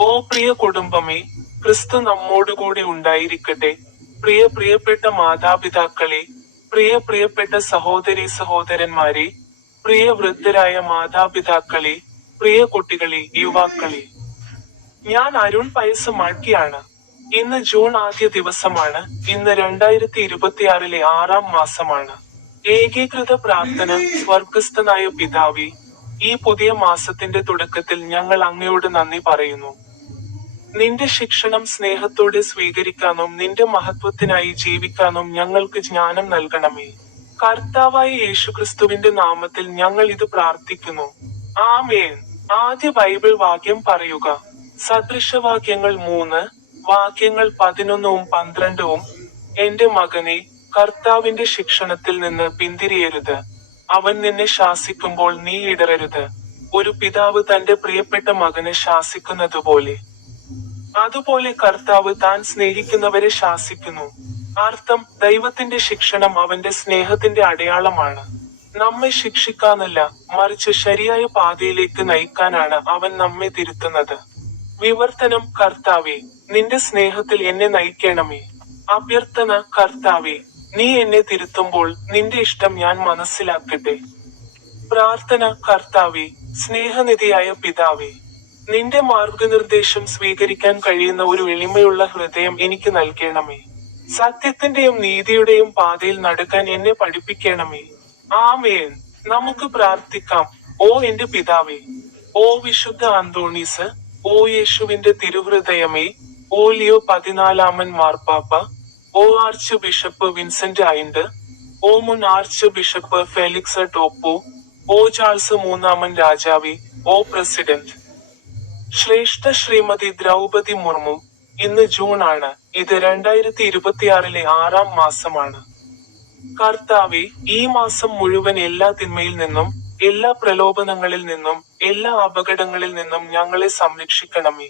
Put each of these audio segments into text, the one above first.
ഓ പ്രിയ കുടുംബമേ, ക്രിസ്തു നമ്മോടുകൂടി ഉണ്ടായിരിക്കട്ടെ. പ്രിയപ്പെട്ട മാതാപിതാക്കളെ, പ്രിയപ്പെട്ട സഹോദരീ സഹോദരന്മാരെ, പ്രിയ വൃദ്ധരായ മാതാപിതാക്കളെ, പ്രിയ കുട്ടികളെ, യുവാക്കളെ. ഞാൻ അരുൺ പയസ് മാട്ടിയാണ്. ഇന്ന് ജൂൺ ആദ്യ ദിവസമാണ്. ഇന്ന് 2026-ലെ 6-ാം മാസമാണ്. ഏകീകൃത പ്രാർത്ഥന. സ്വർഗസ്ഥനായ പിതാവേ, ഈ പുതിയ മാസത്തിന്റെ തുടക്കത്തിൽ ഞങ്ങൾ അങ്ങയോട് നന്ദി പറയുന്നു. നിന്റെ ശിക്ഷണം സ്നേഹത്തോടെ സ്വീകരിക്കാനും നിന്റെ മഹത്വത്തിനായി ജീവിക്കാനും ഞങ്ങൾക്ക് ജ്ഞാനം നൽകണമേ. കർത്താവായ യേശുക്രിസ്തുവിന്റെ നാമത്തിൽ ഞങ്ങൾ ഇത് പ്രാർത്ഥിക്കുന്നു. ആമേൻ. ആദ്യ ബൈബിൾ വാക്യം പറയുക. സദൃശവാക്യങ്ങൾ 3, വാക്യങ്ങൾ 11-ഉം 12-ഉം. എന്റെ മകനെ, കർത്താവിന്റെ ശിക്ഷണത്തിൽ നിന്ന് പിന്തിരിയരുത്. അവൻ നിന്നെ ശാസിക്കുമ്പോൾ നീ ഇടറരുത്. ഒരു പിതാവ് തന്റെ പ്രിയപ്പെട്ട മകനെ ശാസിക്കുന്നതുപോലെ, അതുപോലെ കർത്താവ് താൻ സ്നേഹിക്കുന്നവരെ ശാസിക്കുന്നു. അർത്ഥം, ദൈവത്തിന്റെ ശിക്ഷണം അവന്റെ സ്നേഹത്തിന്റെ അടയാളമാണ്. നമ്മെ ശിക്ഷിക്കാനല്ല, മറിച്ച് ശരിയായ പാതയിലേക്ക് നയിക്കാനാണ് അവൻ നമ്മെ തിരുത്തുന്നത്. വിവർത്തനം. കർത്താവേ, നിന്റെ സ്നേഹത്തിൽ എന്നെ നയിക്കണമേ. അഭ്യർത്ഥന. കർത്താവേ, നീ എന്നെ തിരുത്തുമ്പോൾ നിന്റെ ഇഷ്ടം ഞാൻ മനസ്സിലാക്കട്ടെ. പ്രാർത്ഥന. കർത്താവേ, സ്നേഹനിധിയായ പിതാവേ, നിന്റെ മാർഗനിർദ്ദേശം സ്വീകരിക്കാൻ കഴിയുന്ന ഒരു എളിമയുള്ള ഹൃദയം എനിക്ക് നൽകണമേ. സത്യത്തിന്റെയും നീതിയുടെയും പാതയിൽ നടക്കാൻ എന്നെ പഠിപ്പിക്കണമേ. ആമേൻ. നമുക്ക് പ്രാർത്ഥിക്കാം. ഓ എന്റെ പിതാവേ, ഓ വിശുദ്ധ അന്തോണീസ്, ഓ യേശുവിന്റെ തിരുഹൃദയമേ, ഓ ലിയോ 14-ാമൻ മാർപ്പാപ്പ, ഓ ആർച്ച് ബിഷപ്പ് വിൻസെന്റ് ഐൻഡ്, ഓ മുൻ ആർച്ച് ബിഷപ്പ് ഫെലിക്സ് ടോപ്പോ, ഓ ചാൾസ് 3-ാമൻ രാജാവേ, ഓ പ്രസിഡന്റ് ശ്രേഷ്ഠ ശ്രീമതി ദ്രൗപതി മുർമു. ഇന്ന് ജൂൺ ആണ്. ഇത് 2026-ലെ 6-ാം മാസമാണ്. കർത്താവേ, ഈ മാസം മുഴുവൻ എല്ലാ തിന്മയിൽ നിന്നും, എല്ലാ പ്രലോഭനങ്ങളിൽ നിന്നും, എല്ലാ അപകടങ്ങളിൽ നിന്നും ഞങ്ങളെ സംരക്ഷിക്കണമേ.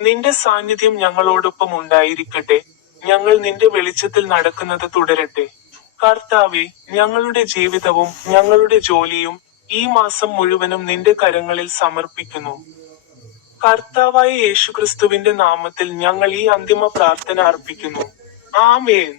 നിന്റെ സാന്നിധ്യം ഞങ്ങളോടൊപ്പം ഉണ്ടായിരിക്കട്ടെ. ഞങ്ങൾ നിന്റെ വെളിച്ചത്തിൽ നടക്കുന്നത് തുടരട്ടെ. കർത്താവേ, ഞങ്ങളുടെ ജീവിതവും ഞങ്ങളുടെ ജോലിയും ഈ മാസം മുഴുവനും നിന്റെ കരങ്ങളിൽ സമർപ്പിക്കുന്നു. കർത്താവായ യേശുക്രിസ്തുവിന്റെ നാമത്തിൽ ഞങ്ങൾ ഈ അന്തിമ പ്രാർത്ഥന അർപ്പിക്കുന്നു. ആമേൻ.